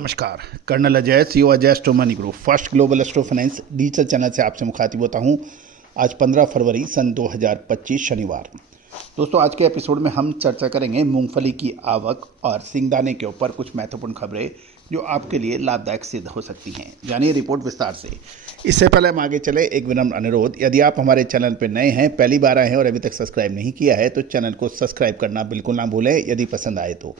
नमस्कार। Colonel Ajay, CEO Ajay astro money group, first global astro finance digital channel से आपसे मुखातिब होता हूं। आज 15 फरवरी सन 2025 शनिवार। दोस्तों, आज के एपिसोड में हम चर्चा करेंगे मूंगफली की आवक और सिंगदाने के ऊपर कुछ महत्वपूर्ण खबरें जो आपके लिए लाभदायक सिद्ध हो सकती हैं। जानिए रिपोर्ट विस्तार से। इससे पहले हम आगे चले, एक विनम्र अनुरोध, यदि आप हमारे चैनल पर नए हैं, पहली बार आए हैं और अभी तक सब्सक्राइब नहीं किया है तो चैनल को सब्सक्राइब करना बिल्कुल ना भूलें। यदि पसंद आए तो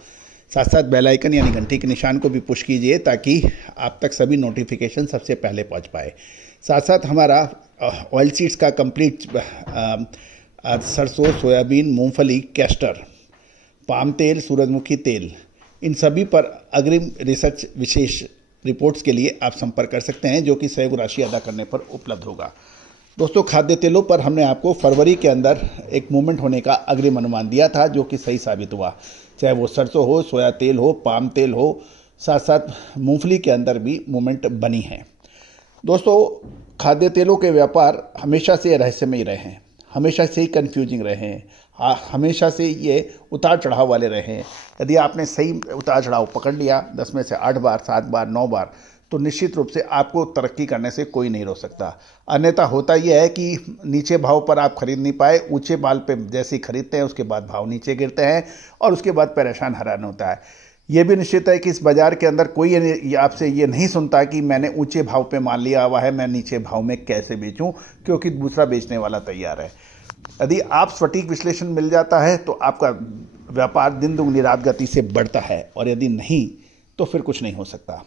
साथ साथ बेल आइकन यानी घंटी के निशान को भी पुश कीजिए ताकि आप तक सभी नोटिफिकेशन सबसे पहले पहुंच पाए। साथ साथ हमारा ऑयल सीड्स का कंप्लीट सरसों, सोयाबीन, मूंगफली, कैस्टर, पाम तेल, सूरजमुखी तेल, इन सभी पर अग्रिम रिसर्च विशेष रिपोर्ट्स के लिए आप संपर्क कर सकते हैं, जो कि सहयोग राशि अदा करने पर उपलब्ध होगा। दोस्तों, खाद्य तेलों पर हमने आपको फरवरी के अंदर एक मूवमेंट होने का अग्रिम अनुमान दिया था, जो कि सही साबित हुआ। चाहे वो सरसों हो, सोया तेल हो, पाम तेल हो, साथ साथ मूंगफली के अंदर भी मूवमेंट बनी है। दोस्तों, खाद्य तेलों के व्यापार हमेशा से रहस्यमयी रहे हैं, हमेशा से ही कन्फ्यूजिंग रहे हैं, हमेशा से ये उतार चढ़ाव वाले रहे हैं। यदि आपने सही उतार चढ़ाव पकड़ लिया 10 में से 8 बार, 7 बार, 9 बार, तो निश्चित रूप से आपको तरक्की करने से कोई नहीं रोक सकता। अन्यथा होता यह है कि नीचे भाव पर आप खरीद नहीं पाए, ऊंचे बाल पे जैसे ही खरीदते हैं उसके बाद भाव नीचे गिरते हैं और उसके बाद परेशान हैरान होता है। ये भी निश्चित है कि इस बाज़ार के अंदर कोई आपसे ये नहीं सुनता कि मैंने ऊंचे भाव पे माल लिया हुआ है, मैं नीचे भाव में कैसे बेचूं, क्योंकि दूसरा बेचने वाला तैयार है। यदि आप सटीक विश्लेषण मिल जाता है तो आपका व्यापार दिन दुगनी रात गति से बढ़ता है, और यदि नहीं तो फिर कुछ नहीं हो सकता।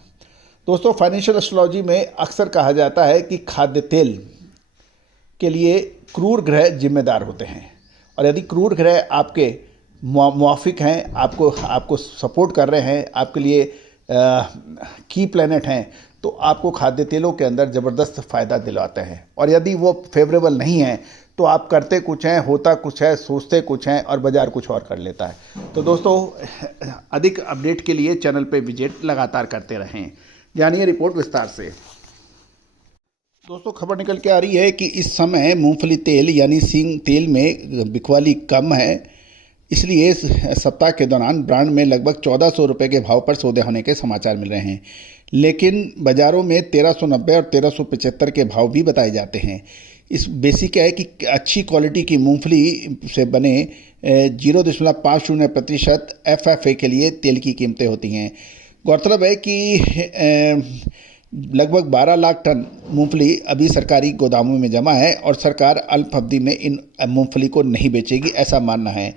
दोस्तों, फाइनेंशियल एस्ट्रोलॉजी में अक्सर कहा जाता है कि खाद्य तेल के लिए क्रूर ग्रह जिम्मेदार होते हैं, और यदि क्रूर ग्रह आपके मुवाफिक हैं, आपको सपोर्ट कर रहे हैं, आपके लिए की प्लैनेट हैं, तो आपको खाद्य तेलों के अंदर ज़बरदस्त फ़ायदा दिलाते हैं। और यदि वो फेवरेबल नहीं हैं तो आप करते कुछ हैं, होता कुछ है, सोचते कुछ हैं और बाज़ार कुछ और कर लेता है। तो दोस्तों, अधिक अपडेट के लिए चैनल पे विजिट लगातार करते रहें। जानिए रिपोर्ट विस्तार से। दोस्तों, खबर निकल के आ रही है कि इस समय मूंगफली तेल यानी सींग तेल में बिकवाली कम है, इसलिए इस सप्ताह के दौरान ब्रांड में लगभग 1400 रुपये के भाव पर सौदे होने के समाचार मिल रहे हैं। लेकिन बाज़ारों में 1390 और 1375 के भाव भी बताए जाते हैं। इस बेसिक है कि अच्छी क्वालिटी की मूंगफली से बने 0.50% FFA के लिए तेल की कीमतें होती हैं। गौरतलब है कि लगभग 12 लाख टन मूंगफली अभी सरकारी गोदामों में जमा है और सरकार अल्प अवधि में इन मूंगफली को नहीं बेचेगी, ऐसा मानना है।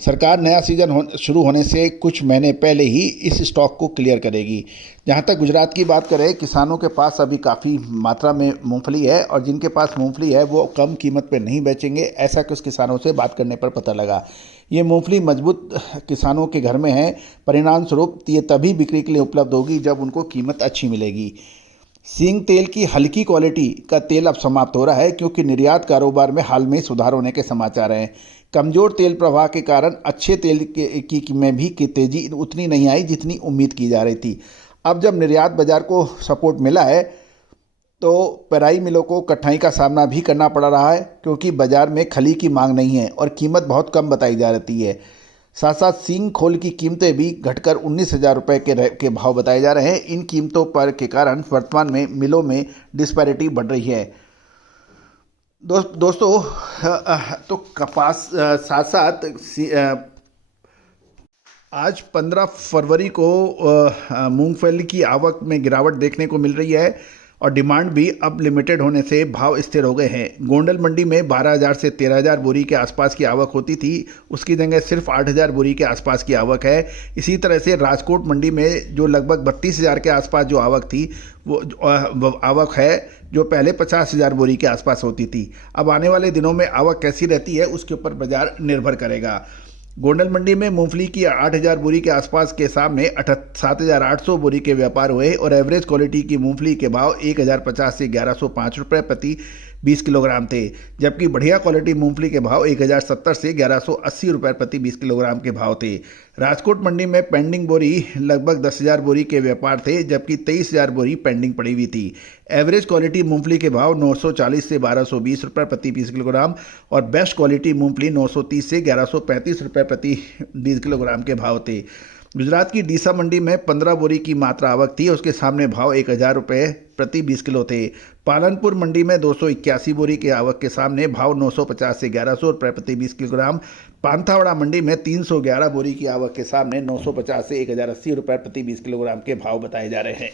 सरकार नया सीजन शुरू होने से कुछ महीने पहले ही इस स्टॉक को क्लियर करेगी। जहां तक गुजरात की बात करें, किसानों के पास अभी काफ़ी मात्रा में मूंगफली है, और जिनके पास मूंगफली है वो कम कीमत पे नहीं बेचेंगे, ऐसा कुछ किसानों से बात करने पर पता लगा। ये मूंगफली मजबूत किसानों के घर में है, परिणाम स्वरूप ये तभी बिक्री के लिए उपलब्ध होगी जब उनको कीमत अच्छी मिलेगी। सींग तेल की हल्की क्वालिटी का तेल अब समाप्त हो रहा है, क्योंकि निर्यात कारोबार में हाल में सुधार होने के समाचार हैं। कमज़ोर तेल प्रवाह के कारण अच्छे तेल की में भी तेज़ी उतनी नहीं आई जितनी उम्मीद की जा रही थी। अब जब निर्यात बाजार को सपोर्ट मिला है तो पेराई मिलों को कठिनाई का सामना भी करना पड़ रहा है, क्योंकि बाज़ार में खली की मांग नहीं है और कीमत बहुत कम बताई जा रही है। साथ साथ सींग खोल की कीमतें भी घटकर 19,000 रुपये के भाव बताए जा रहे हैं। इन कीमतों पर के कारण वर्तमान में मिलों में डिस्पैरिटी बढ़ रही है। दोस्तों, तो कपास साथ साथ आज 15 फरवरी को मूंगफली की आवक में गिरावट देखने को मिल रही है, और डिमांड भी अब लिमिटेड होने से भाव स्थिर हो गए हैं। गोंडल मंडी में 12,000 से 13,000 बोरी के आसपास की आवक होती थी, उसकी जगह सिर्फ 8,000 बोरी के आसपास की आवक है। इसी तरह से राजकोट मंडी में जो लगभग 32,000 के आसपास जो आवक थी, वो आवक है जो पहले 50,000 बोरी के आसपास होती थी। अब आने वाले दिनों में आवक कैसी रहती है उसके ऊपर बाजार निर्भर करेगा। गोंडल मंडी में मूंगफली की 8,000 बोरी के आसपास के सामने 7,800 बोरी के व्यापार हुए, और एवरेज क्वालिटी की मूंगफली के भाव 1,050 से 1,105 रुपये प्रति 20 किलोग्राम थे, जबकि बढ़िया क्वालिटी मूंगफली के भाव 1,070 से 1,180 रुपये प्रति 20 किलोग्राम के भाव थे। राजकोट मंडी में पेंडिंग बोरी लगभग 10,000 बोरी के व्यापार थे, जबकि 23,000 बोरी पेंडिंग पड़ी हुई थी। एवरेज क्वालिटी मूंगफली के भाव 940 से 1,220 रुपये प्रति 20 किलोग्राम और बेस्ट क्वालिटी मूंगफली 930 से 1,135 रुपये प्रति 20 किलोग्राम के भाव थे। गुजरात की डीसा मंडी में 15 बोरी की मात्रा आवक थी, उसके सामने भाव 1,000 रुपये प्रति 20 किलो थे। पालनपुर मंडी में 281 बोरी के आवक के सामने भाव 950 से 1100 रुपये प्रति 20 किलोग्राम। पांथावाड़ा मंडी में 311 बोरी की आवक के सामने 950 से 1,080 रुपये प्रति 20 किलोग्राम के भाव बताए जा रहे हैं।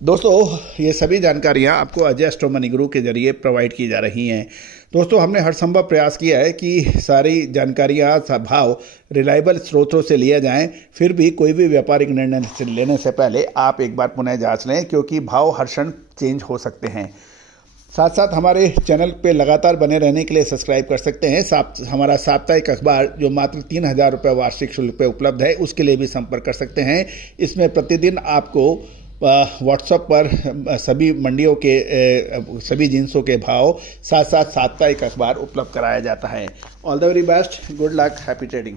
दोस्तों, ये सभी जानकारियाँ आपको अजय एस्ट्रो मनी गुरु के जरिए प्रोवाइड की जा रही हैं। दोस्तों, हमने हर संभव प्रयास किया है कि सारी जानकारियाँ भाव रिलायबल स्रोतों से लिया जाएं। फिर भी कोई भी व्यापारिक निर्णय लेने से पहले आप एक बार पुनः जांच लें, क्योंकि भाव हर क्षण चेंज हो सकते हैं। साथ साथ हमारे चैनल पे लगातार बने रहने के लिए सब्सक्राइब कर सकते हैं। हमारा साप्ताहिक अखबार जो मात्र 3,000 रुपये वार्षिक शुल्क पे उपलब्ध है, उसके लिए भी संपर्क कर सकते हैं। इसमें प्रतिदिन आपको व्हाट्सएप पर सभी मंडियों के सभी जिन्सों के भाव साथ साथ साप्ताहिक अखबार उपलब्ध कराया जाता है। All the very best, good luck, happy trading.